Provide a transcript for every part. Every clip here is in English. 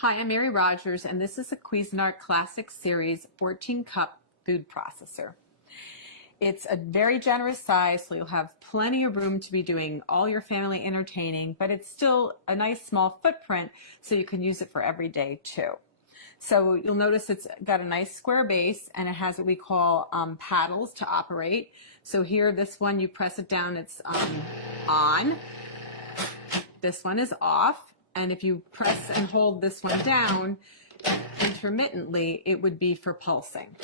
Hi, I'm Mary Rogers, and this is a Cuisinart Classic Series 14-cup food processor. It's a very generous size, so you'll have plenty of room to be doing all your family entertaining, but it's still a nice small footprint, so you can use it for every day too. So you'll notice it's got a nice square base, and it has what we call paddles to operate. So here, this one, you press it down, it's on. This one is off. And if you press and hold this one down intermittently, it would be for pulsing.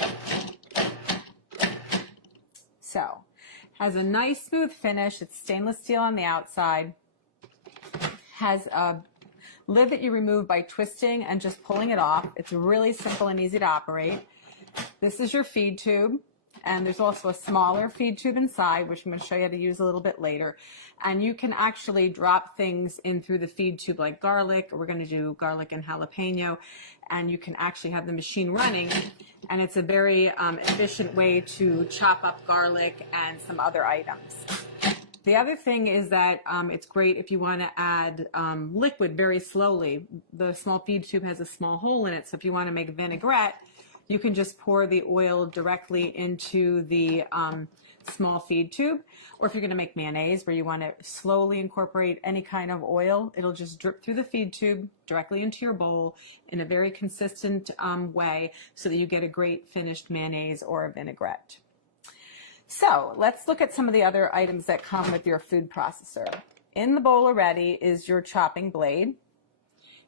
So, has a nice smooth finish. It's stainless steel on the outside. Has a lid that you remove by twisting and just pulling it off. It's really simple and easy to operate. This is your feed tube. And there's also a smaller feed tube inside, which I'm going to show you how to use a little bit later. And you can actually drop things in through the feed tube like garlic. We're going to do garlic and jalapeno. And you can actually have the machine running. And it's a very efficient way to chop up garlic and some other items. The other thing is that it's great if you want to add liquid very slowly. The small feed tube has a small hole in it, so if you want to make vinaigrette, you can just pour the oil directly into the small feed tube. Or if you're going to make mayonnaise where you want to slowly incorporate any kind of oil, it'll just drip through the feed tube directly into your bowl in a very consistent way so that you get a great finished mayonnaise or a vinaigrette. So let's look at some of the other items that come with your food processor. In the bowl already is your chopping blade.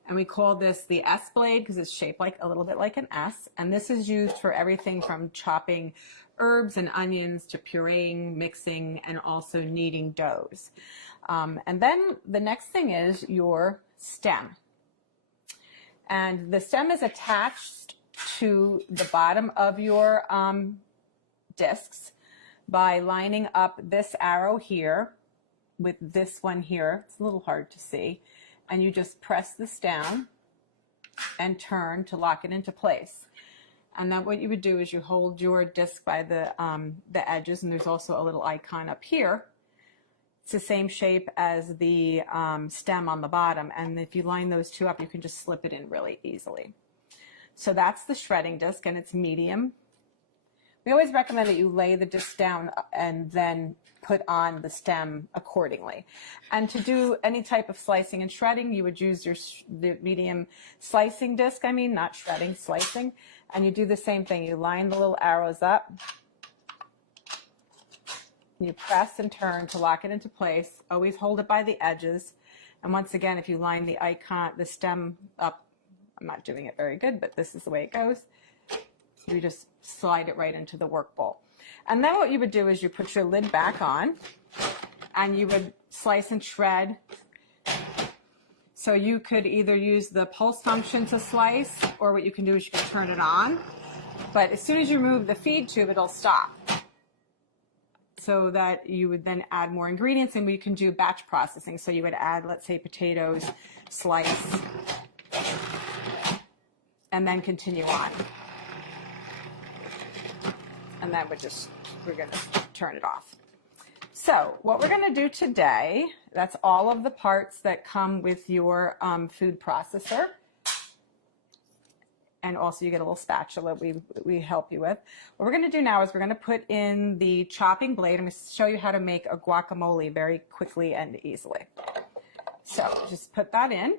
And we call this the S blade because it's shaped like a little bit like an S. And this is used for everything from chopping herbs and onions to pureeing, mixing, and also kneading doughs. And then the next thing is your stem. And the stem is attached to the bottom of your discs by lining up this arrow here with this one here. It's a little hard to see. And you just press this down and turn to lock it into place. And then what you would do is you hold your disc by the edges, and there's also a little icon up here. It's the same shape as the stem on the bottom, and if you line those two up, you can just slip it in really easily. So that's the shredding disc, and it's medium. We always recommend that you lay the disc down and then put on the stem accordingly. And to do any type of slicing and shredding, you would use the medium slicing disc, not shredding, slicing. And you do the same thing. You line the little arrows up. You press and turn to lock it into place. Always hold it by the edges. And once again, if you line the stem up, I'm not doing it very good, but this is the way it goes. You just slide it right into the work bowl. And then what you would do is you put your lid back on and you would slice and shred. So you could either use the pulse function to slice, or what you can do is you can turn it on. But as soon as you remove the feed tube, it'll stop. So that you would then add more ingredients, and we can do batch processing. So you would add, let's say, potatoes, slice, and then continue on. And then we're going to turn it off. So what we're going to do today, that's all of the parts that come with your food processor. And also you get a little spatula we help you with. What we're going to do now is we're going to put in the chopping blade. I'm going to show you how to make a guacamole very quickly and easily. So just put that in.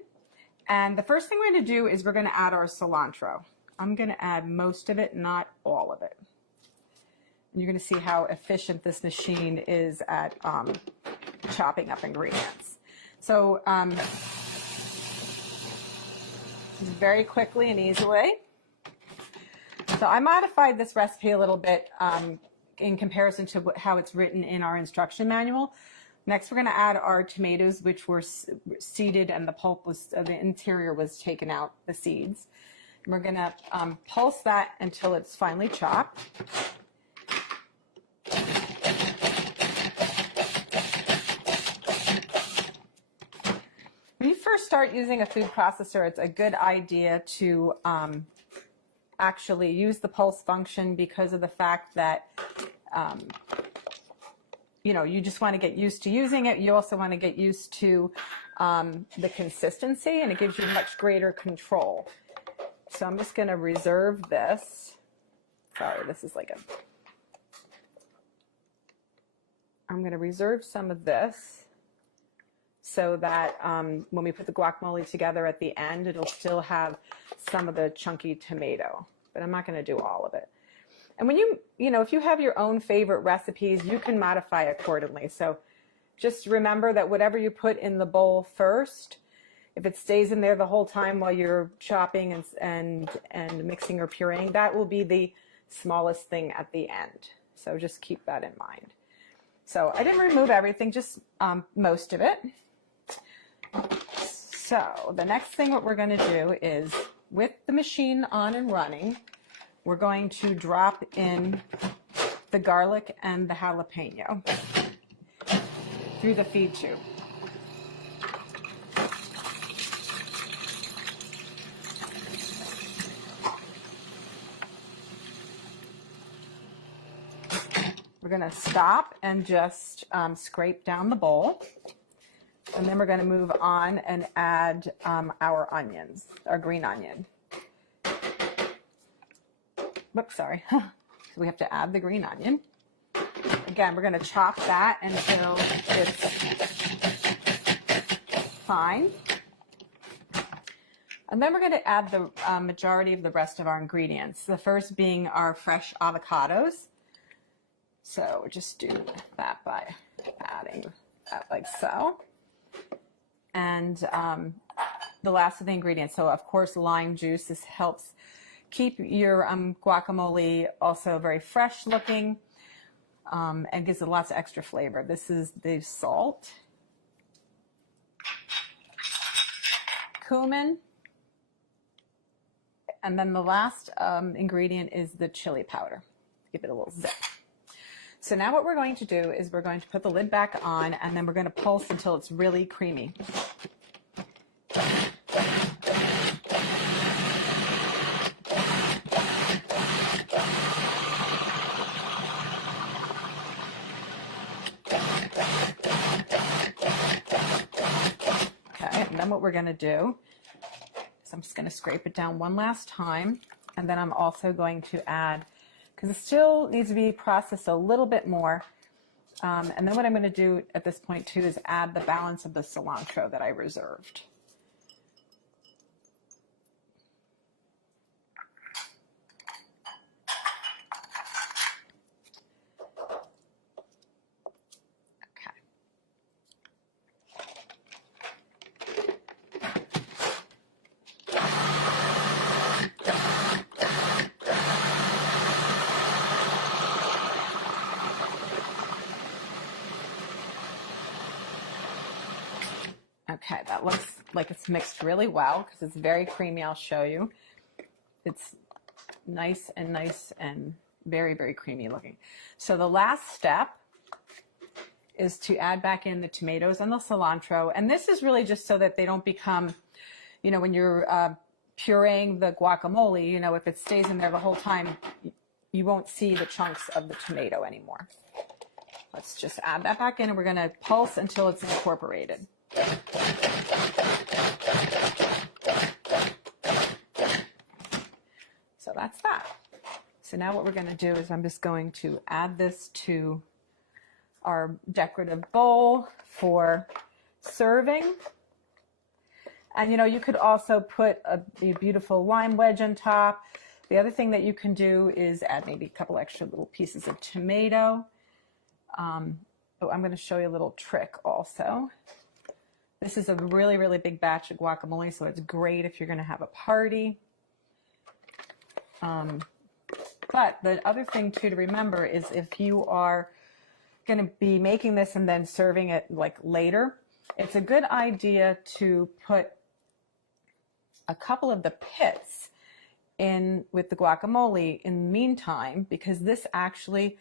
And the first thing we're going to do is we're going to add our cilantro. I'm going to add most of it, not all of it. And you're going to see how efficient this machine is at chopping up ingredients. So very quickly and easily. So I modified this recipe a little bit in comparison to how it's written in our instruction manual. Next, we're going to add our tomatoes, which were seeded, and the pulp the interior was taken out, the seeds. And we're going to pulse that until it's finely chopped. When you first start using a food processor, it's a good idea to actually use the pulse function because of the fact that you just want to get used to using it. You also want to get used to the consistency, and it gives you much greater control. So I'm just going to reserve this. Sorry, this is like a... I'm going to reserve some of this so that when we put the guacamole together at the end, it'll still have some of the chunky tomato, but I'm not going to do all of it. And when you know, if you have your own favorite recipes, you can modify accordingly. So just remember that whatever you put in the bowl first, if it stays in there the whole time while you're chopping and mixing or pureeing, that will be the smallest thing at the end. So just keep that in mind. So I didn't remove everything, just most of it. So the next thing what we're going to do is, with the machine on and running, we're going to drop in the garlic and the jalapeno through the feed tube. We're going to stop and just scrape down the bowl. And then we're going to move on and add our onions, our green onion. Whoops, sorry. So we have to add the green onion. Again, we're going to chop that until it's fine. And then we're going to add the majority of the rest of our ingredients. The first being our fresh avocados. So just do that by adding that like so. And the last of the ingredients, so of course lime juice. This helps keep your guacamole also very fresh looking and gives it lots of extra flavor. This is the salt, cumin, and then the last ingredient is the chili powder. Give it a little zip. So now what we're going to do is we're going to put the lid back on, and then we're going to pulse until it's really creamy. Okay, and then what we're going to do is I'm just going to scrape it down one last time, and then I'm also going to add, because it still needs to be processed a little bit more. And then what I'm going to do at this point too is add the balance of the cilantro that I reserved. Okay, that looks like it's mixed really well because it's very creamy. I'll show you. It's nice and very, very creamy looking. So the last step is to add back in the tomatoes and the cilantro. And this is really just so that they don't become, you know, when you're pureeing the guacamole, you know, if it stays in there the whole time, you won't see the chunks of the tomato anymore. Let's just add that back in, and we're going to pulse until it's incorporated. So that's that. So now what we're going to do is I'm just going to add this to our decorative bowl for serving. And you know, you could also put a beautiful lime wedge on top. The other thing that you can do is add maybe a couple extra little pieces of tomato. Oh, I'm going to show you a little trick also. This is a really, really big batch of guacamole, so it's great if you're going to have a party. But the other thing too to remember is if you are going to be making this and then serving it like later, it's a good idea to put a couple of the pits in with the guacamole in the meantime, because this actually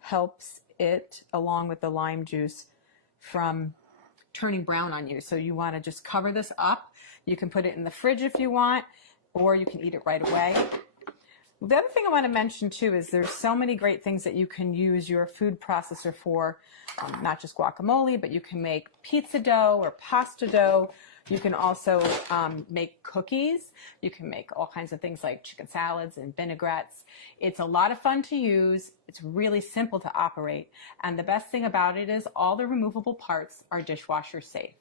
helps it, along with the lime juice, from turning brown on you. So you want to just cover this up. You can put it in the fridge if you want, or you can eat it right away. The other thing I want to mention too is there's so many great things that you can use your food processor for, not just guacamole, but you can make pizza dough or pasta dough. You can also make cookies. You can make all kinds of things like chicken salads and vinaigrettes. It's a lot of fun to use. It's really simple to operate. And the best thing about it is all the removable parts are dishwasher safe.